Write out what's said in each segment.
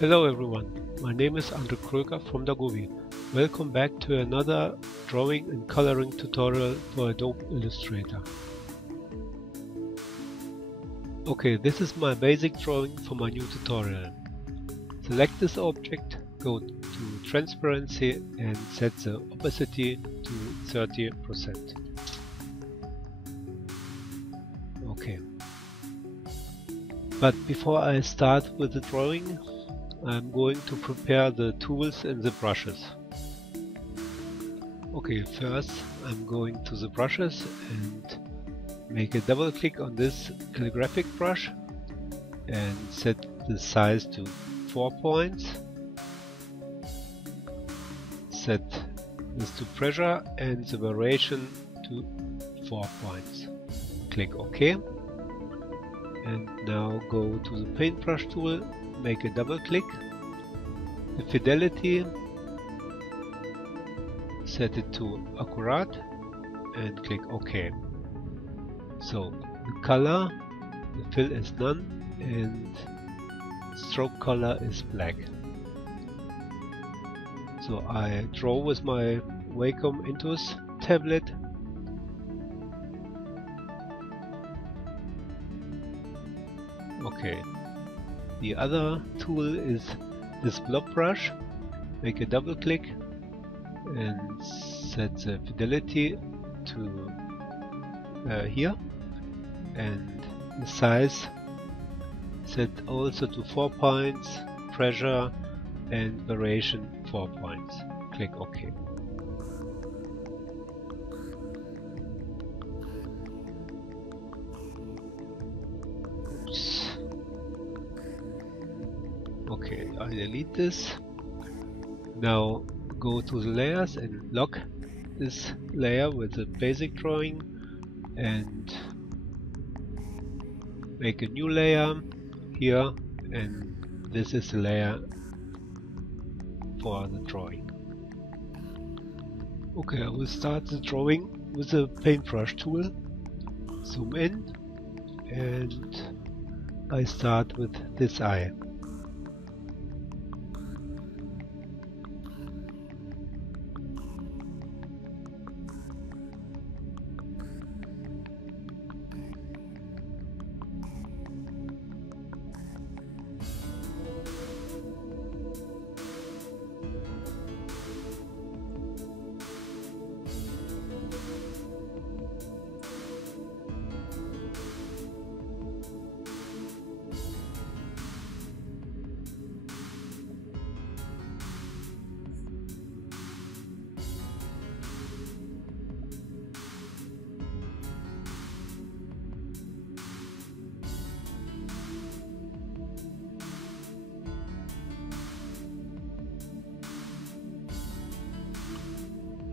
Hello everyone, my name is Andre Kröger from Dagovi. Welcome back to another drawing and coloring tutorial for Adobe Illustrator. Okay, this is my basic drawing for my new tutorial. Select this object, go to Transparency and set the opacity to 30%. Okay. But before I start with the drawing, I'm going to prepare the tools and the brushes. Okay, first I'm going to the brushes and make a double click on this calligraphic brush and set the size to 4 points. Set this to pressure and the variation to 4 points. Click OK. And now go to the paintbrush tool, make a double click. The fidelity, set it to accurate and click OK. So the color, the fill is none and stroke color is black. So I draw with my Wacom Intuos tablet. Okay. The other tool is this blob brush. Make a double click and set the fidelity to here, and the size set also to 4 points, pressure and variation 4 points. Click OK. Oops. Okay, I delete this. Now go to the layers and lock this layer with the basic drawing and make a new layer here, and this is the layer for the drawing. Okay, I will start the drawing with the paintbrush tool. Zoom in and I start with this eye.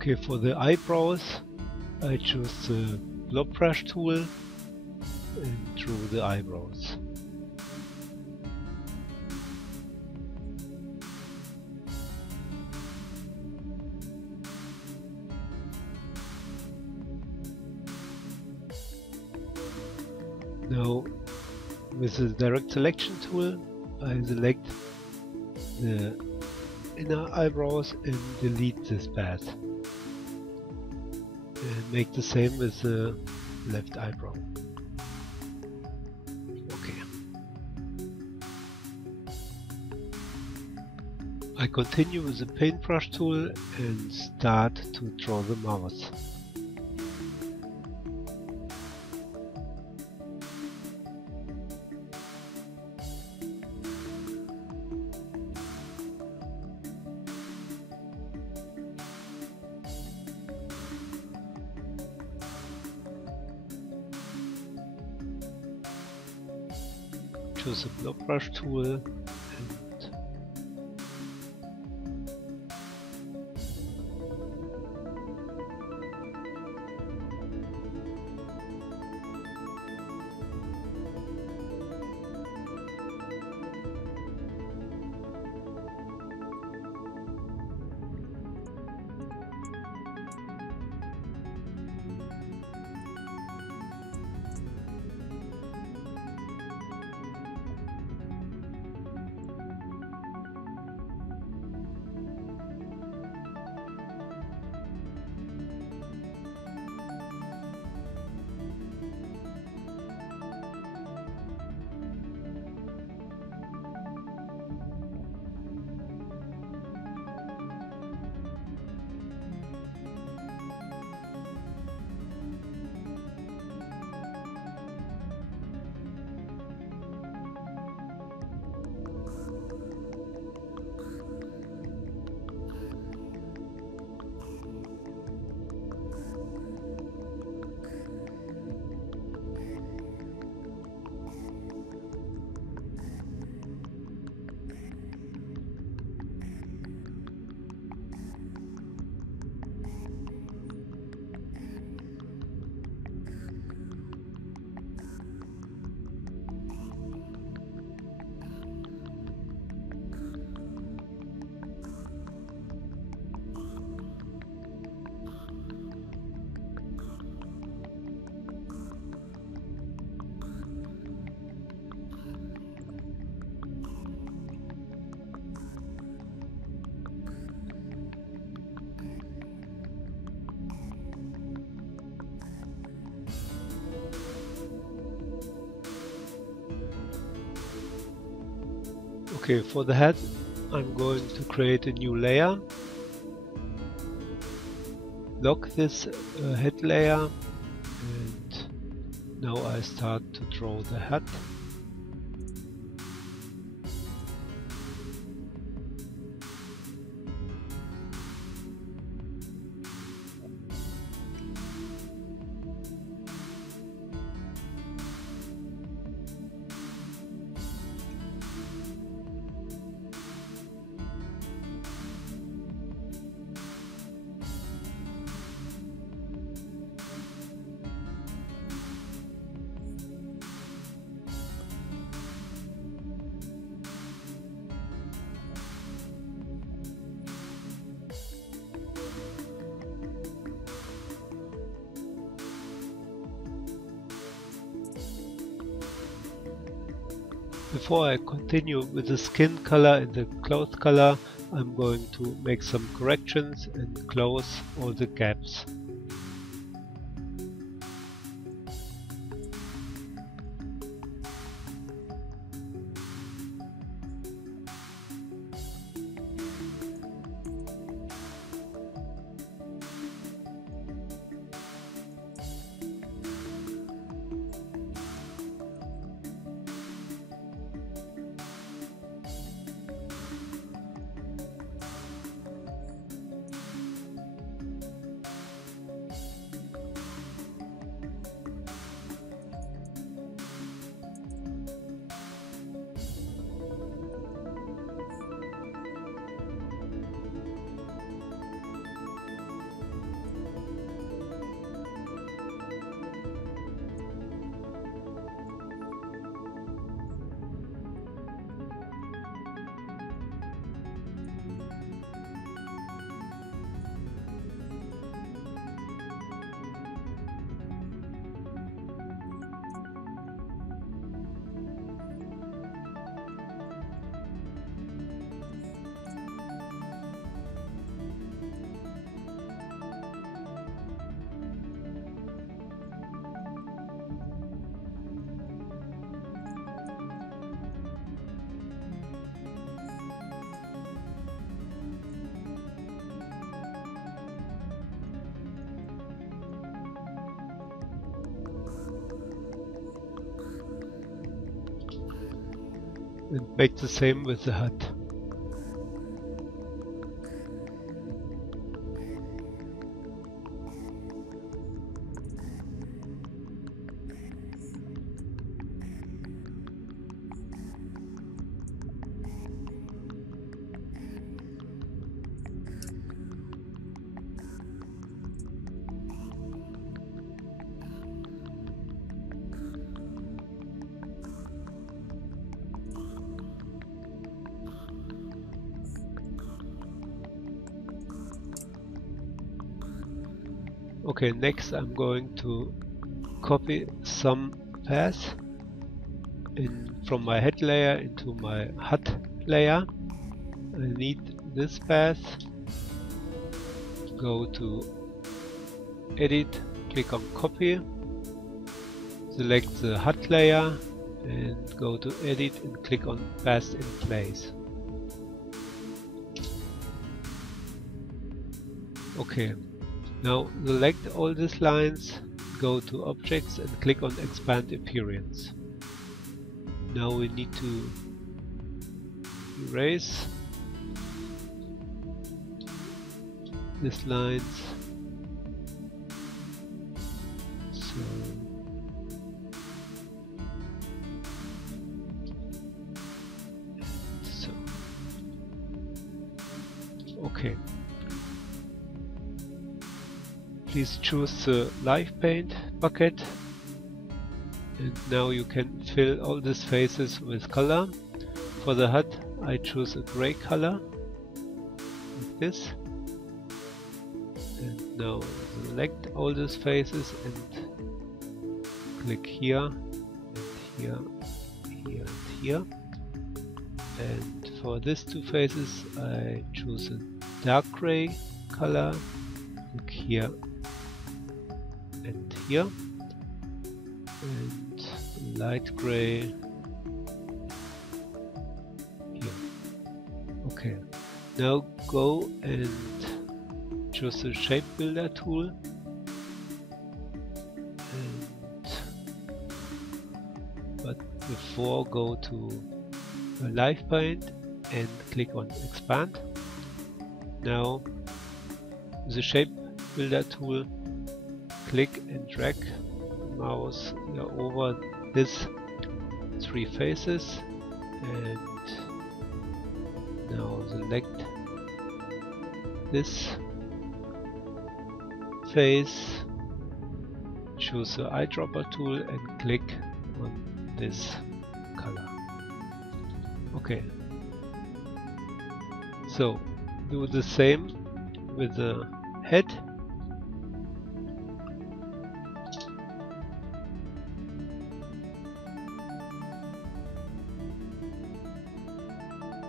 Okay, for the eyebrows, I choose the blob brush tool and draw the eyebrows. Now, with the direct selection tool, I select the inner eyebrows and delete this path. And make the same with the left eyebrow. Okay. I continue with the paintbrush tool and start to draw the mouth. Choose the blob brush tool and Okay, for the head I'm going to create a new layer. Lock this head layer, and now I start to draw the head. Before I continue with the skin color and the cloth color, I'm going to make some corrections and close all the gaps. And make the same with the hut. Okay, next I'm going to copy some path from my head layer into my hut layer. I need this path. Go to Edit, click on Copy, select the hut layer and go to Edit and click on Path in Place. Okay. Now select all these lines, go to Objects and click on Expand Appearance. Now we need to erase these lines. So okay. Please choose the Live Paint bucket, and now you can fill all these faces with color. For the hut I choose a gray color, like this, and now select all these faces and click here, and here, here and here, and for these two faces I choose a dark gray color, click here and here, and light gray here. Okay, now go and choose the shape builder tool, but before go to Live Paint and click on expand. Now with the shape builder tool, click and drag the mouse over this 3 faces and now select this face, choose the eyedropper tool and click on this color. Okay, so do the same with the head.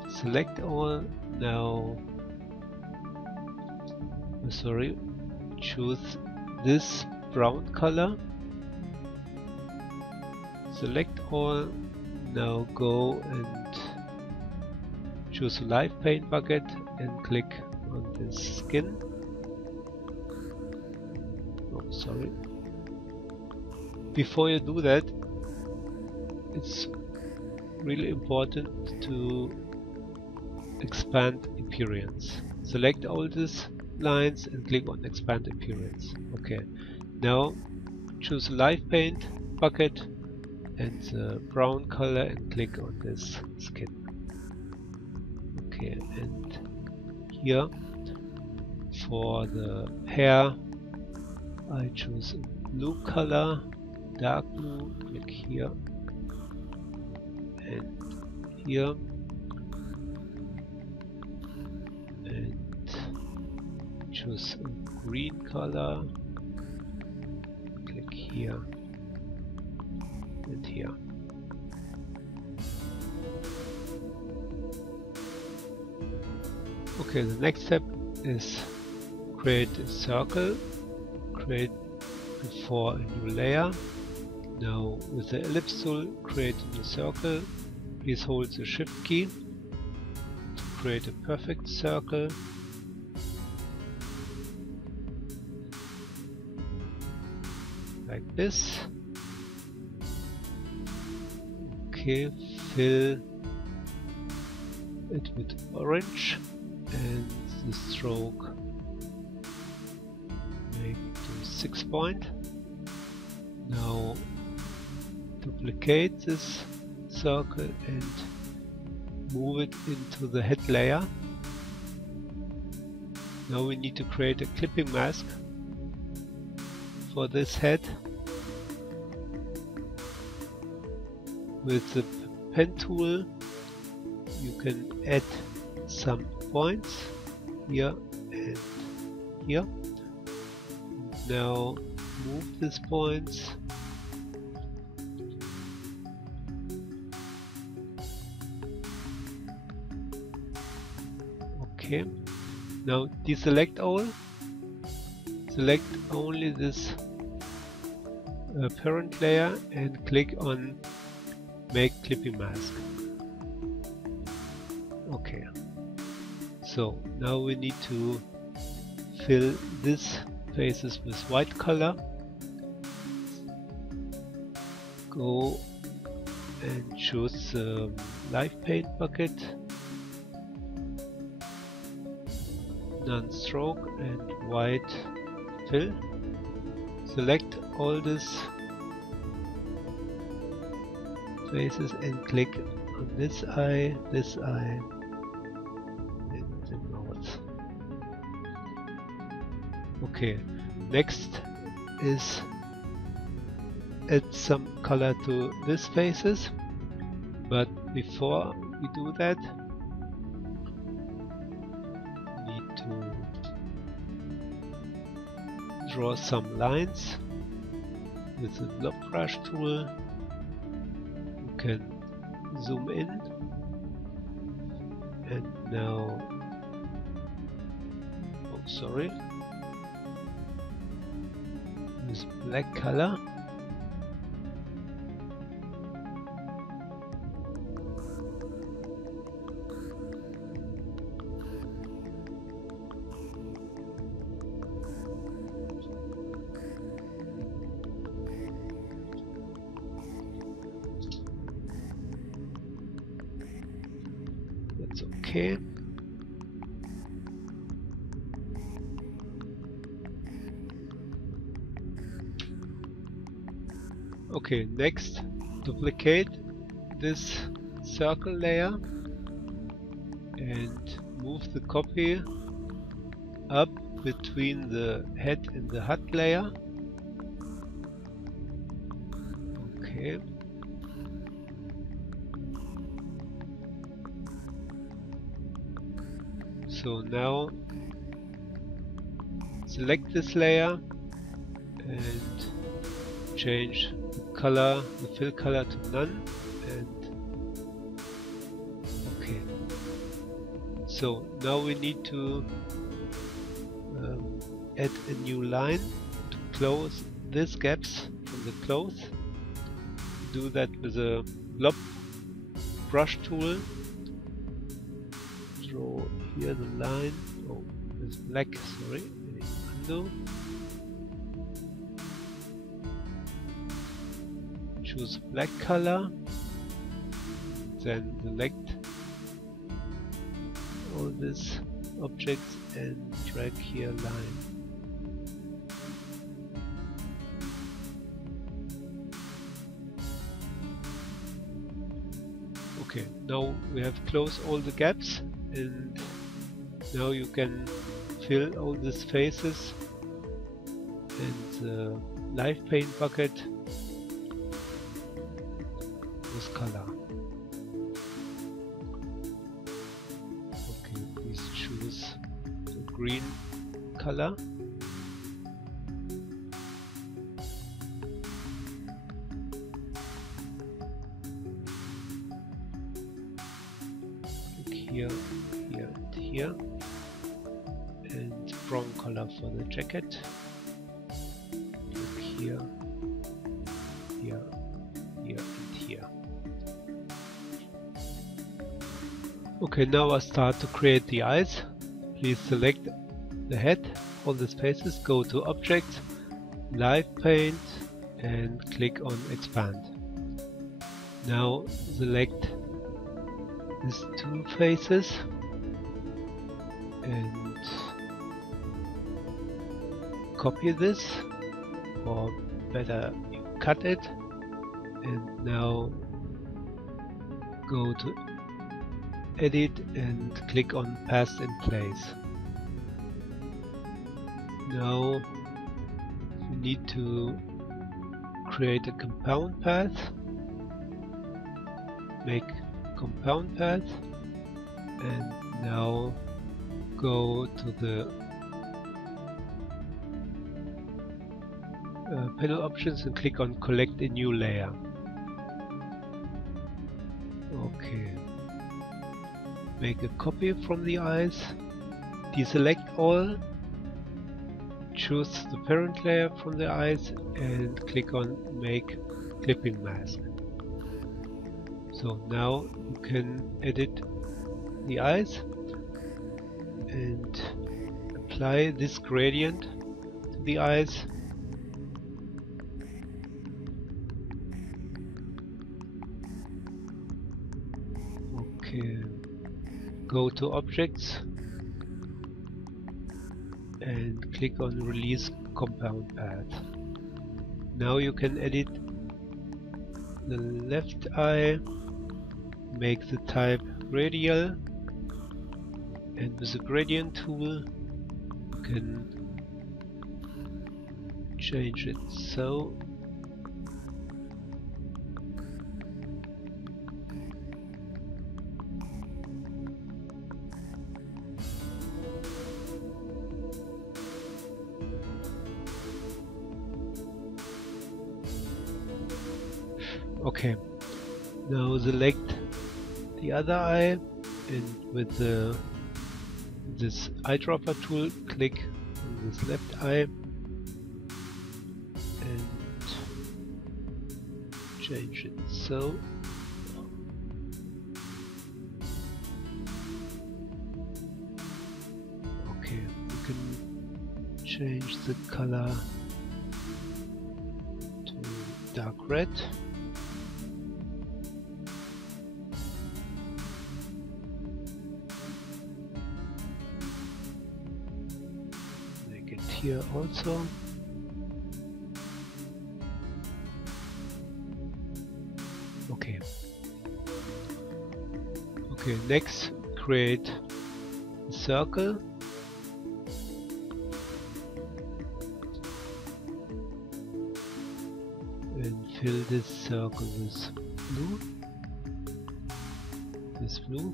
Select all, now choose this brown color, select all, now go and choose a live paint bucket and click on this skin. Oh, sorry. Before you do that, it's really important to expand appearance. Select all these lines and click on expand appearance. Okay, now choose live paint bucket and the brown color and click on this skin. Okay, and here for the hair I choose a blue color, dark blue, click here and here, and choose a green color, click here and here. Okay, the next step is create a circle, create before a new layer. Now with the ellipse tool, create a new circle. Please hold the shift key to create a perfect circle. Like this. Okay, fill it with orange and the stroke make to 6 point. Now duplicate this circle and move it into the head layer. Now we need to create a clipping mask for this head. With the pen tool you can add some points here and here. Now move these points okay. Now deselect all, select only this parent layer and click on make clipping mask. Okay, so now we need to fill these faces with white color. Go and choose the live paint bucket, non-stroke and white fill. Select all these faces and click on this eye, and the mouth. Okay, next is add some color to these faces, but before we do that we need to draw some lines with the blob brush tool. You can zoom in and now use black color. Okay. Okay, next, duplicate this circle layer and move the copy up between the head and the HUD layer. Okay. So now select this layer and change the color, the fill color to none, and okay. So now we need to add a new line to close these gaps from the clothes. Do that with a blob brush tool. Draw here the line. Oh, it's black, sorry. Undo. Choose black color. Then select all these objects and drag here a line. Okay, now we have closed all the gaps, and now you can fill all these faces and the live paint bucket with color. Okay, please choose the green color. Here, here, and here, and brown color for the jacket. Look here, here, here, and here. Okay, now I start to create the eyes. Please select the head, all the faces, go to Object, Live Paint, and click on Expand. Now select these two faces and copy this, or better you cut it, and now go to Edit and click on Paste in Place. Now we need to create a compound path, make compound path, and now go to the panel options and click on Collect a New Layer. Okay, make a copy from the eyes, deselect all, choose the parent layer from the eyes, and click on Make Clipping Mask. So now you can edit the eyes and apply this gradient to the eyes. Okay, go to Objects and click on Release Compound Path. Now you can edit the left eye, make the type radial, and with the gradient tool you can change it so. Okay, now select the other eye, and with this eyedropper tool click on this left eye and change it so. Okay, you can change the color to dark red. here also. Okay. Okay, next create a circle. And fill this circle with blue. This blue.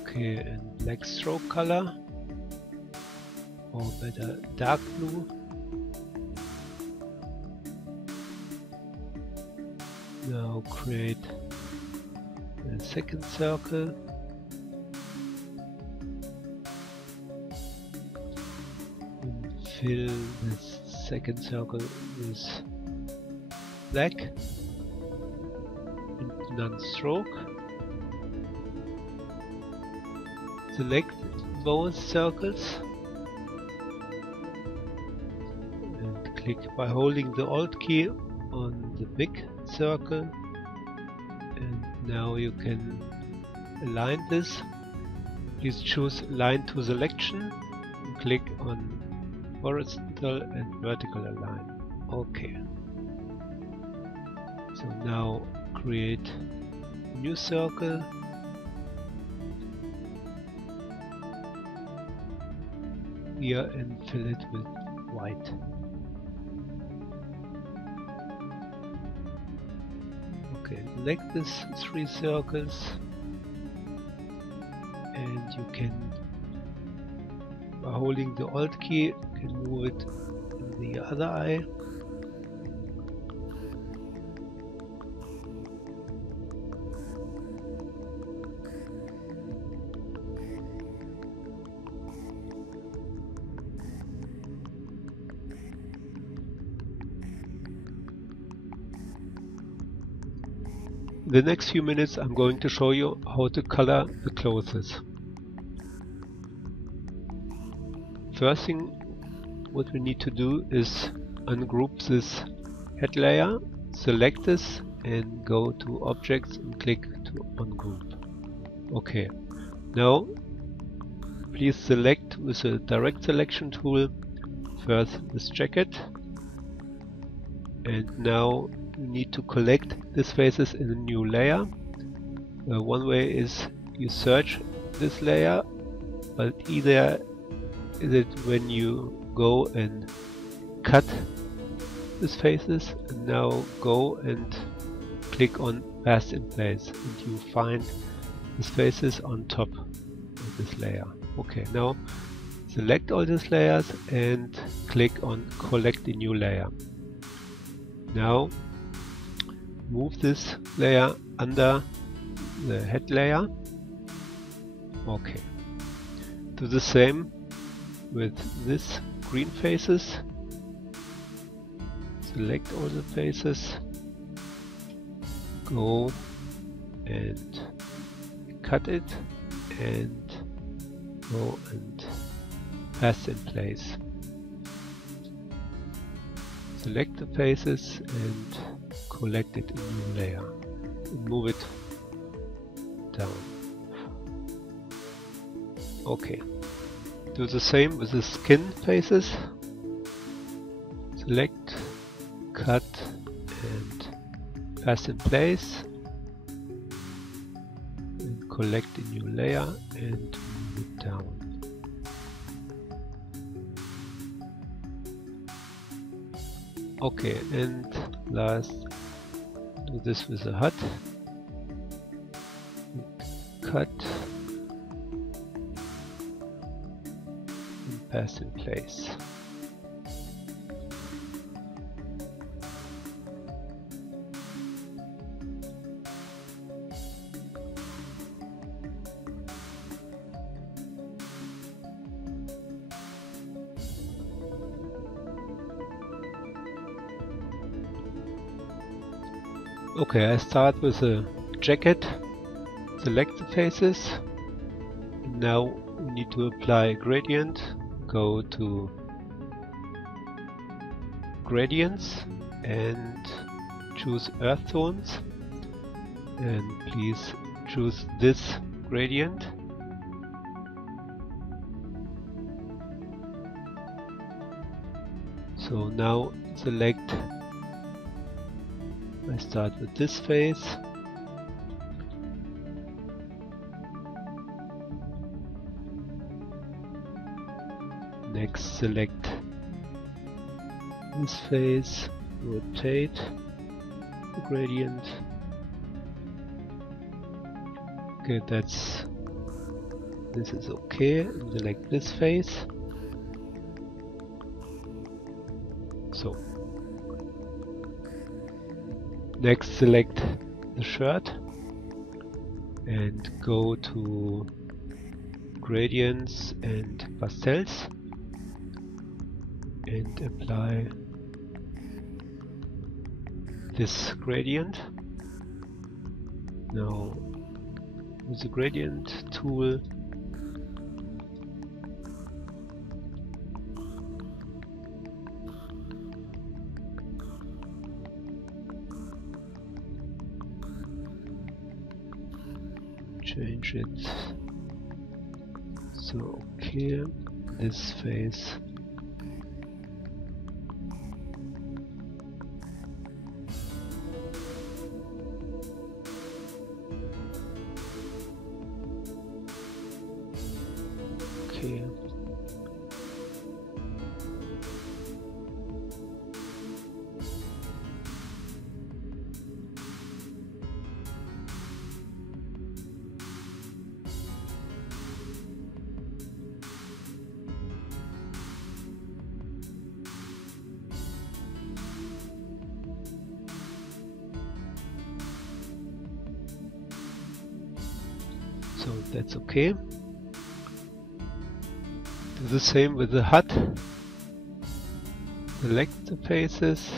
Okay, and black stroke color, or better dark blue. Now create a second circle. And fill this second circle with black and non-stroke. Select both circles and click by holding the Alt key on the big circle, and now you can align this. Please choose Align to Selection and click on Horizontal and Vertical Align. OK. So now create a new circle. Here and fill it with white. Okay, select these 3 circles, and you can, by holding the Alt key, you can move it in the other eye. In the next few minutes I'm going to show you how to color the clothes. First thing what we need to do is ungroup this head layer, select this and go to Objects and click to ungroup. Okay, now please select with the direct selection tool first this jacket, and now you need to collect these faces in a new layer. One way is you search this layer, but either is it when you go and cut these faces, and now go and click on Paste in Place, and you find these faces on top of this layer. Okay, now select all these layers and click on Collect a new layer. Now move this layer under the head layer. Okay. Do the same with this green faces. Select all the faces. Go and cut it and go and Paste in Place. Select the faces and collect it in a new layer and move it down. Okay. Do the same with the skin faces. Select, cut and Paste in Place, and collect a new layer and move it down. Okay, and last, do this with a hut. Cut and Paste in Place. Okay, I start with a jacket, select the faces, and now we need to apply a gradient. Go to Gradients and choose earth tones, and please choose this gradient. So now select, I start with this face, next select this face, rotate the gradient. Okay, this is okay, and select this face. So next select the shirt and go to gradients and pastels and apply this gradient. Now with the gradient tool change it. So okay, this face. Okay. So that's okay. Do the same with the HUD. Select the faces,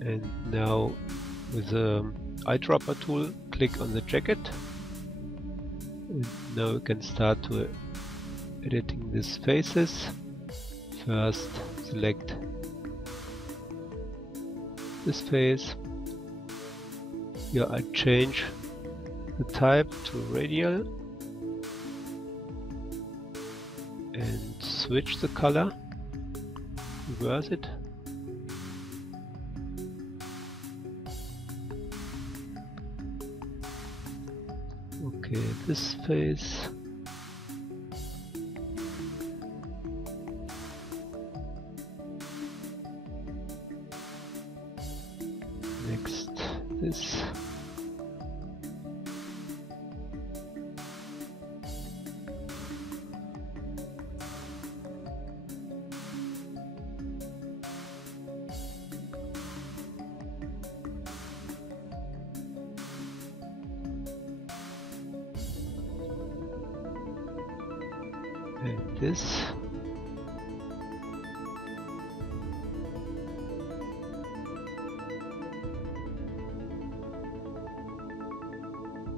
and now with the eyedropper tool click on the jacket, and now we can start to editing these faces. First select this face. Here I change the type to radial and switch the color, reverse it. Okay, this face. Next, this. And this.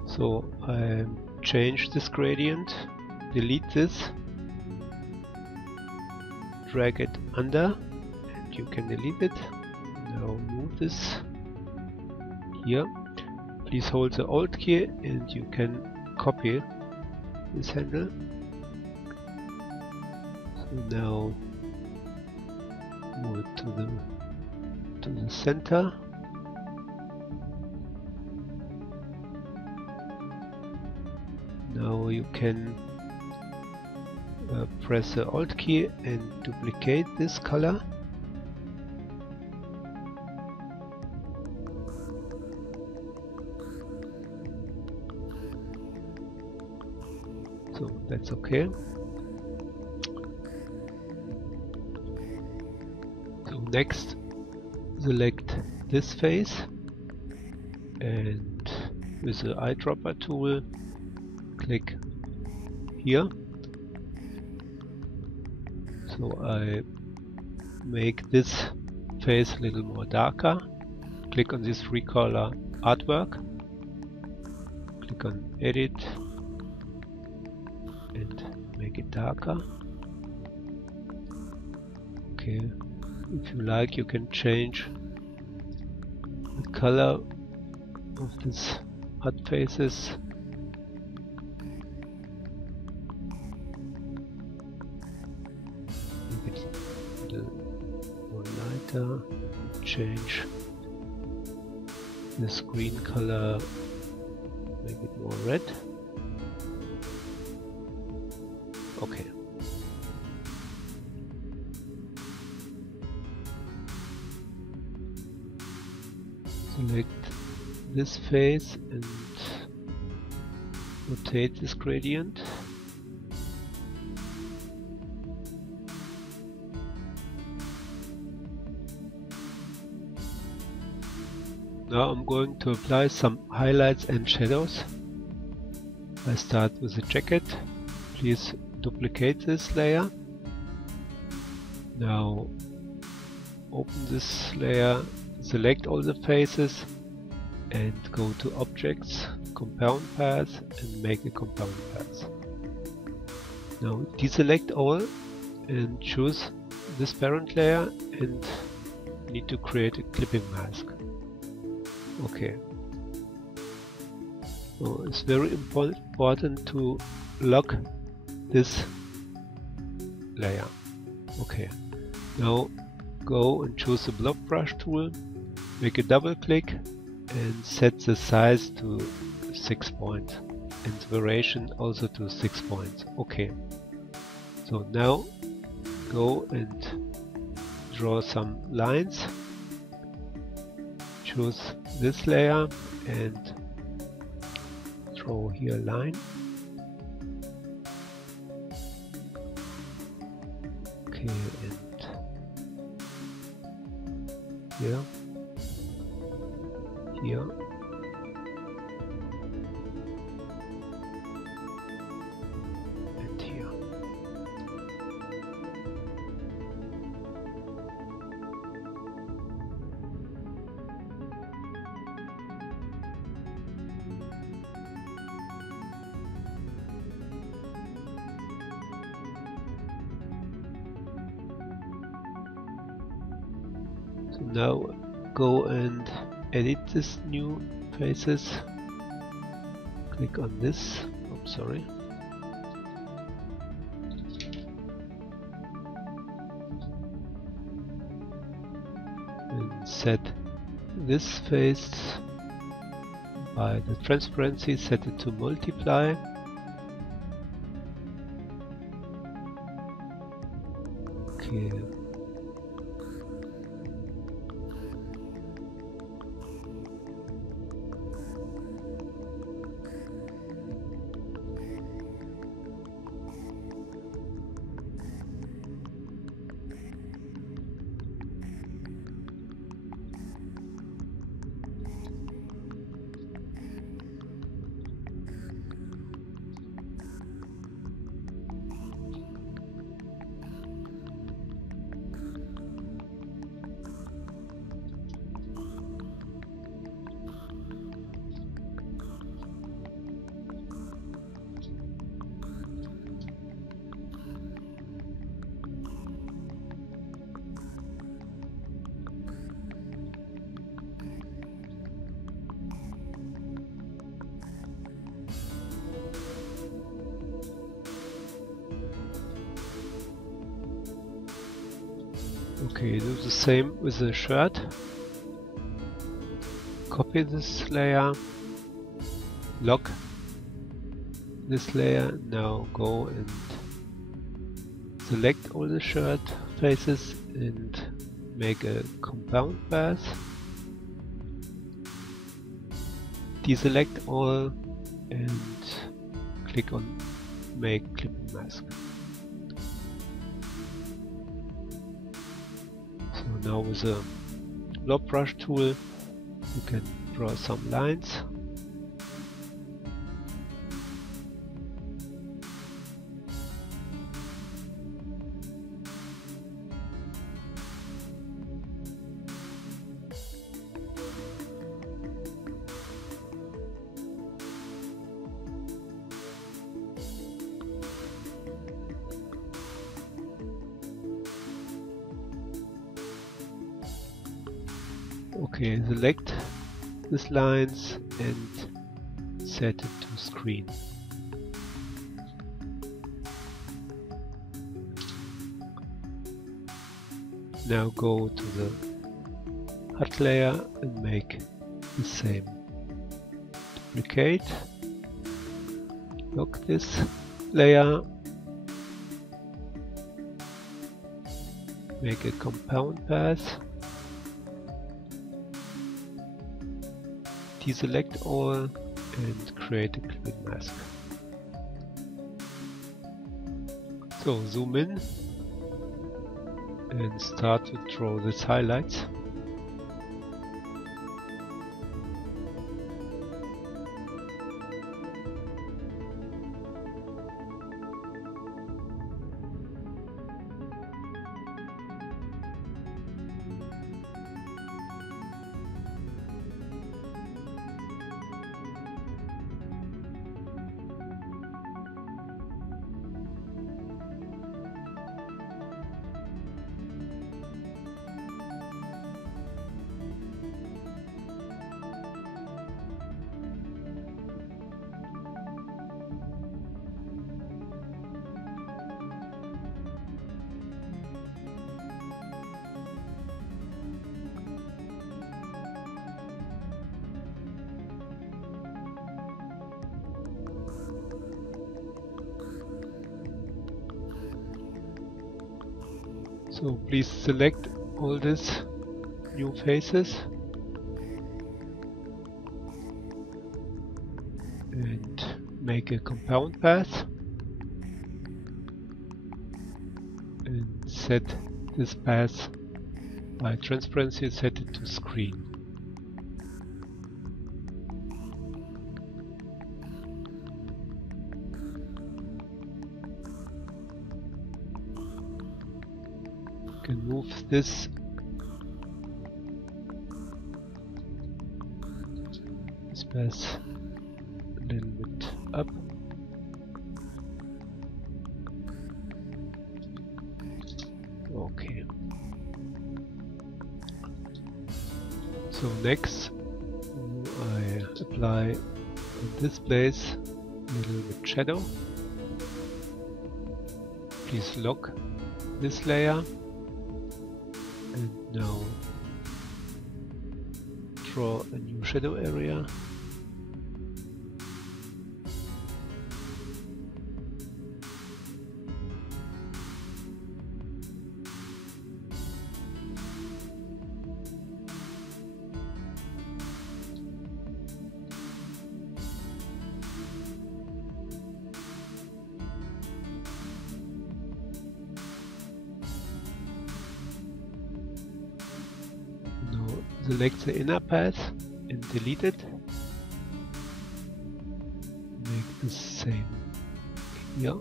So I change this gradient, delete this, drag it under, and you can delete it. Now move this here. Please hold the Alt key and you can copy this handle. So now move it to the center. Now you can press the Alt key and duplicate this color. So that's okay. So next select this face and with the eyedropper tool click here. So I make this face a little more darker. Click on this recolor artwork. Click on edit and make it darker. Okay, if you like you can change the color of this hot faces. Make it a little more lighter. Change the screen color. Make it more red. Okay. Select this face and rotate this gradient. Now I'm going to apply some highlights and shadows. I start with the jacket. Please duplicate this layer. Now open this layer, select all the faces and go to Objects, Compound Path and make a compound path. Now deselect all and choose this parent layer and need to create a clipping mask. Okay. So it's very important to lock this layer. Okay. Now go and choose the block brush tool, make a double click and set the size to 6 points and the variation also to 6 points. Okay. So now go and draw some lines. Choose this layer and draw here a line. Okay, and here, here, and here. So now go and edit this new faces. Click on this. Oh, sorry. And set this face by the transparency, set it to multiply. Okay. Okay, do the same with the shirt. Copy this layer, lock this layer. Now go and select all the shirt faces and make a compound path. Deselect all and click on make clipping mask. So now with the block brush tool you can draw some lines. Okay, select these lines and set it to screen. Now go to the HUD layer and make the same. Duplicate, lock this layer, make a compound path, deselect all and create a clean mask. So zoom in and start to draw these highlights. So please select all these new faces and make a compound path and set this path by transparency, set it to screen. Can move this path a little bit up. Okay. So next I apply in this place a little bit shadow. Please lock this layer. And now draw a new shadow area. Select the inner path and delete it. Make the same here.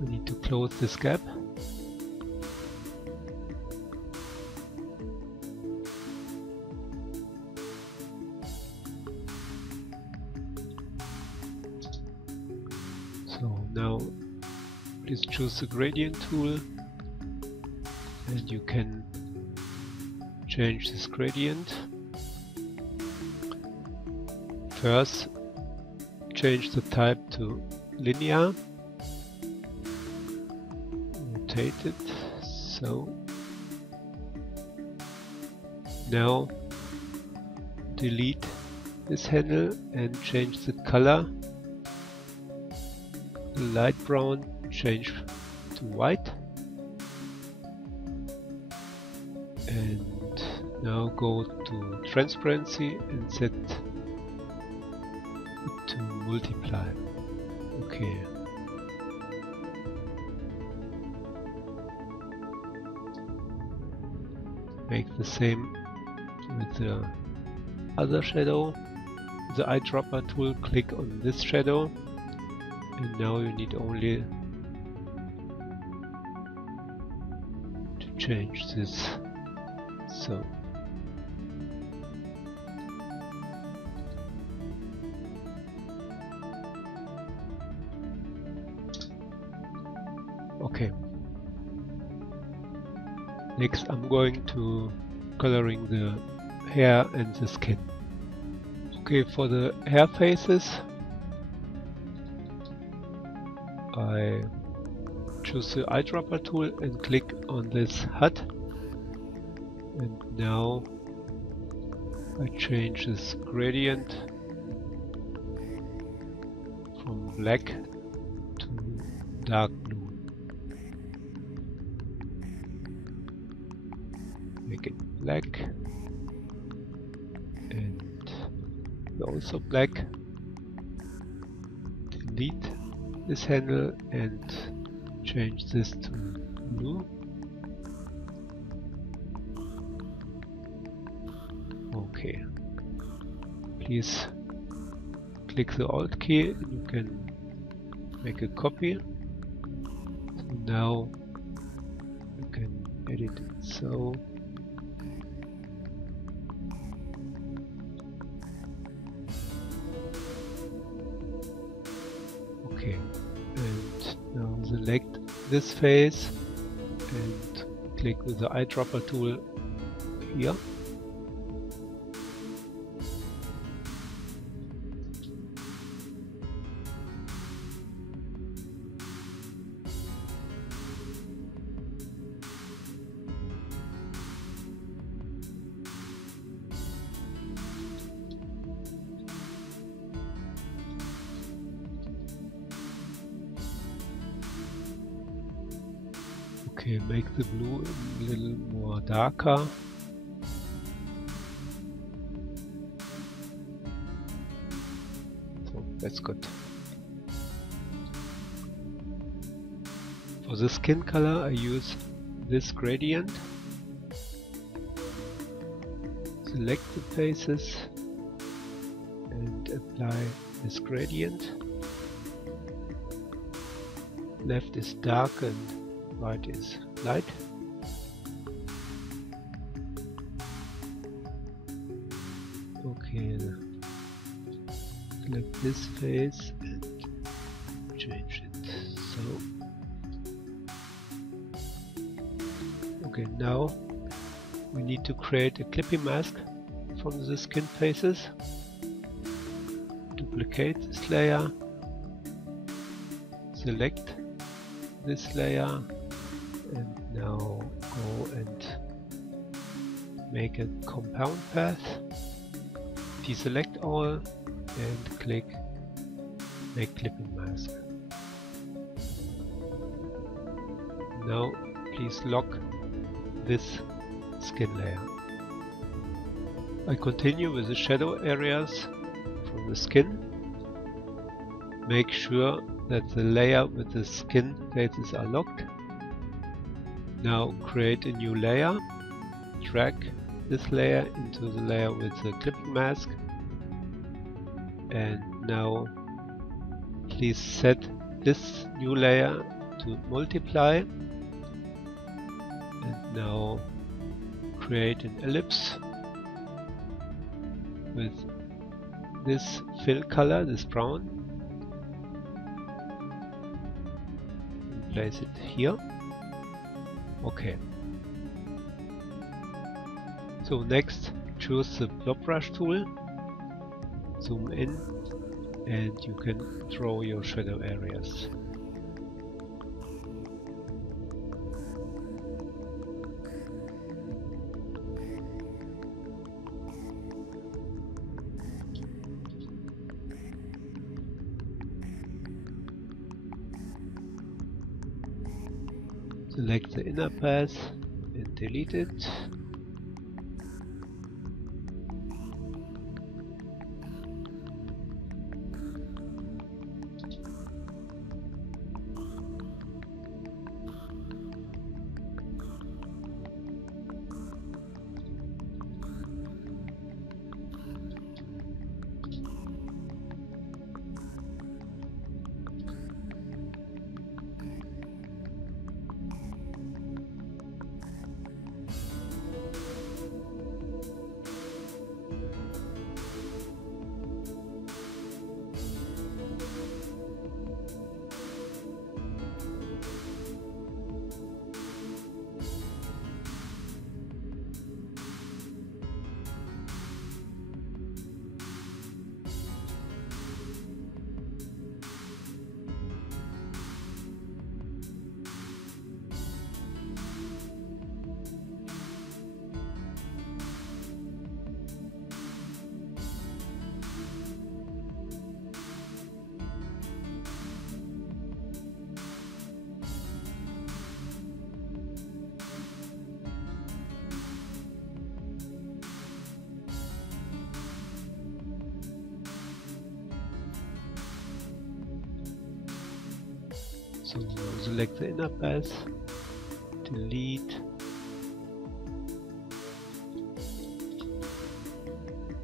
We need to close this gap. So now please choose the gradient tool and you can change this gradient. First, change the type to linear. Rotate it so. Now delete this handle and change the color. Light brown change to white, and now go to transparency and set it to multiply. Okay. Make the same with the other shadow. The eyedropper tool, click on this shadow, and now you need only change this. So Next I'm going to coloring the hair and the skin. Okay, for the hair faces I choose the eyedropper tool and click on this HUD, and now I change this gradient from black to dark blue. Make it black and also black. Delete this handle and change this to blue. Okay. Please click the Alt key and you can make a copy. So now you can edit it so. Okay, and now select this face and click with the eyedropper tool here. Okay, make the blue a little more darker. So that's good. For the skin color I use this gradient. Select the faces and apply this gradient. Left is dark and right is light. Okay, select this face and change it so. Okay, now we need to create a clipping mask from the skin faces. Duplicate this layer, select this layer, and now go and make a compound path. Deselect all and click make clipping mask. Now please lock this skin layer. I continue with the shadow areas from the skin. Make sure that the layer with the skin faces are locked. Now create a new layer, drag this layer into the layer with the clipping mask, and now please set this new layer to multiply, and now create an ellipse with this fill color, this brown, and place it here. Okay. So next, choose the blob brush tool, zoom in, and you can draw your shadow areas. Select the inner path and delete it. So select the inner path, delete,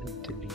and delete.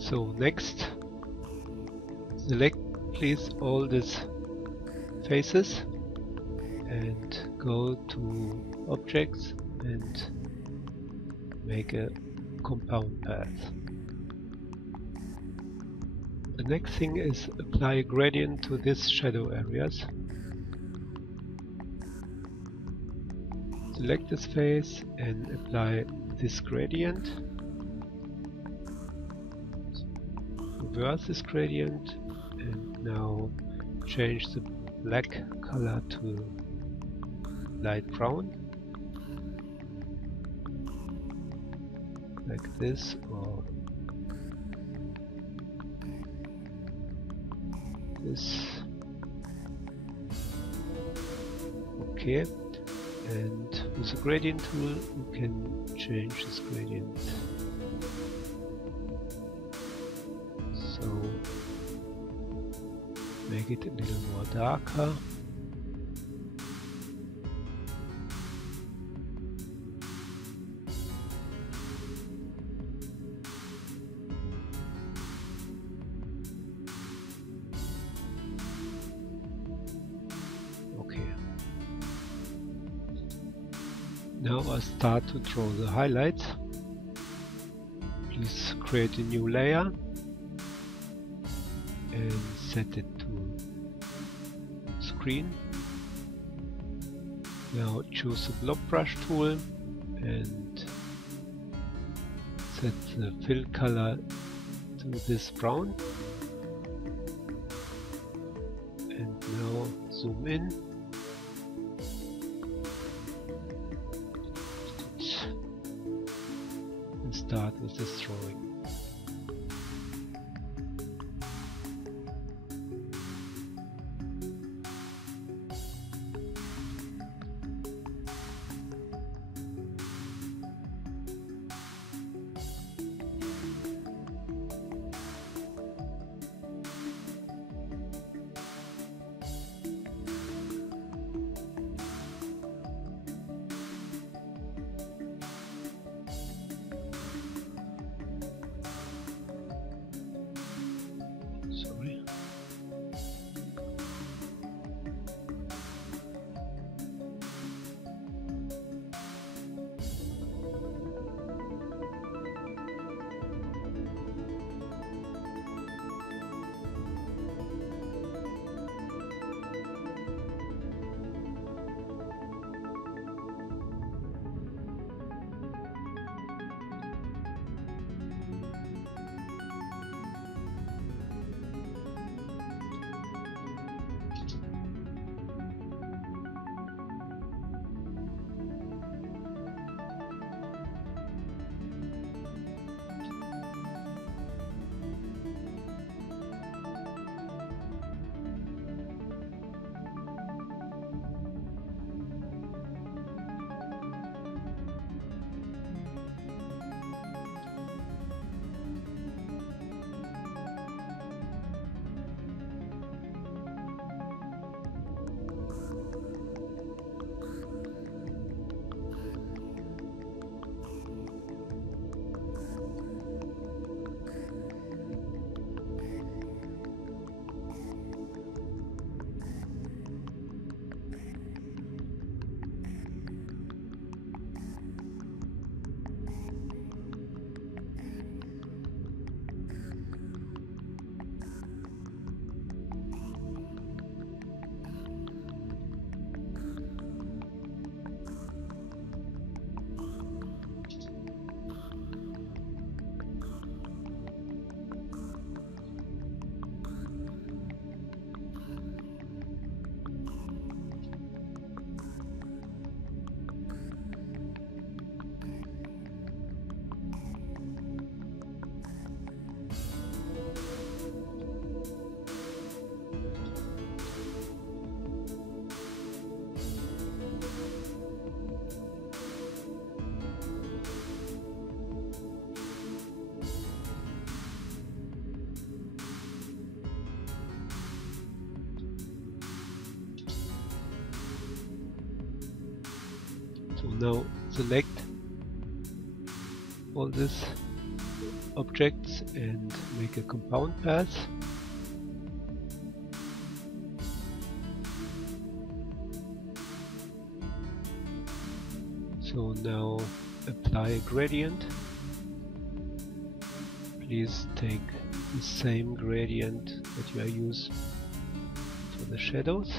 So next, select please all these faces and go to objects and make a compound path. The next thing is apply a gradient to these shadow areas. Select this face and apply this gradient. Reverse this gradient and now change the black color to light brown, like this, or this. Okay, and with the gradient tool you can change this gradient. So make it a little more darker. Okay. Now I start to draw the highlights. Please create a new layer and set it to screen. Now choose the blob brush tool and set the fill color to this brown. And now zoom in. And start with this drawing. now select all these objects and make a compound path. So now apply a gradient. Please take the same gradient that you are used for the shadows.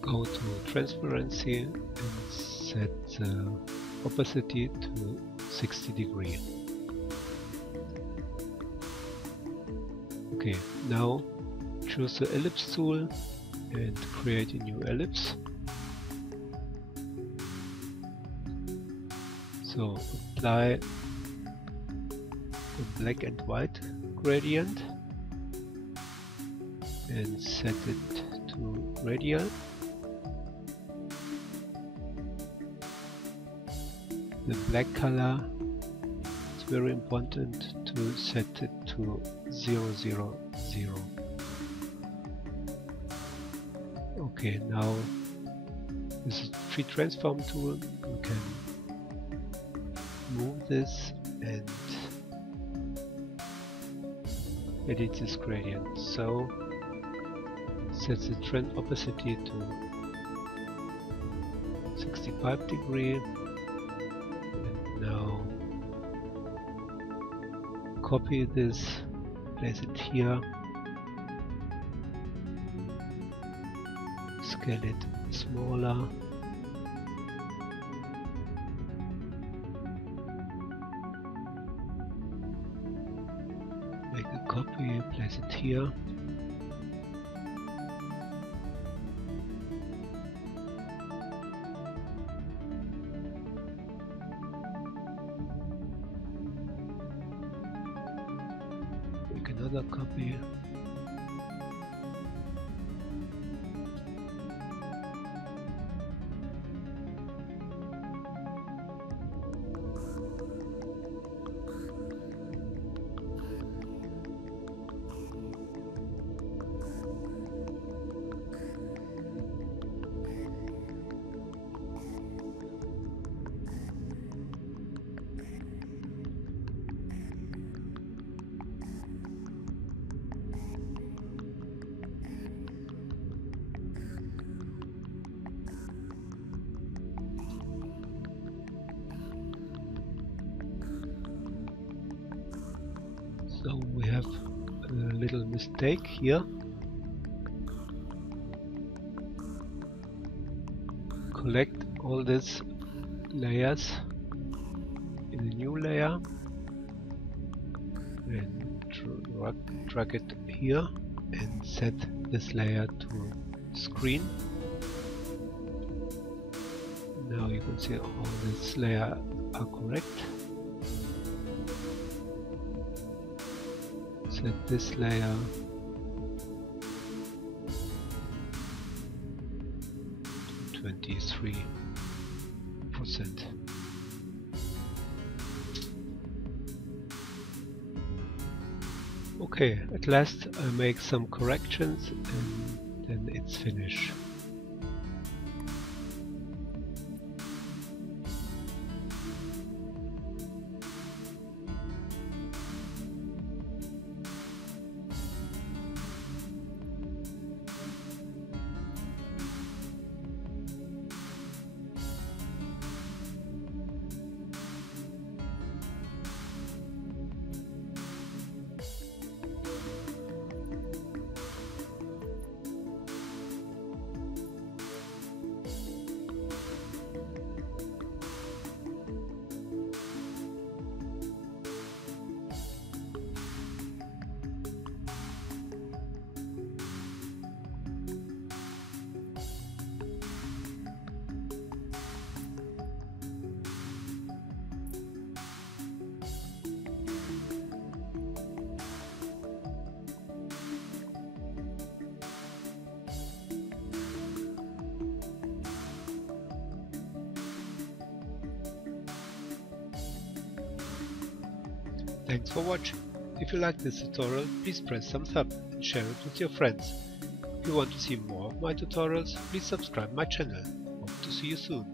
Go to transparency and set the opacity to 60 degrees. Okay, now choose the ellipse tool and create a new ellipse. So apply the black and white gradient and set it to radial. The black color, it's very important to set it to 000. Okay, now this is free transform tool. You can move this and edit this gradient. So set the trend opacity to 65 degrees. Now copy this, place it here, scale it smaller, make a copy, place it here. Another copy. So we have a little mistake here. Collect all these layers in a new layer and drag it here and set this layer to screen. Now you can see all these layers are correct. Set this layer to 23%. Okay, at last I make some corrections and then it's finished. Thanks for watching. If you like this tutorial, please press thumbs up and share it with your friends. If you want to see more of my tutorials, please subscribe my channel. Hope to see you soon.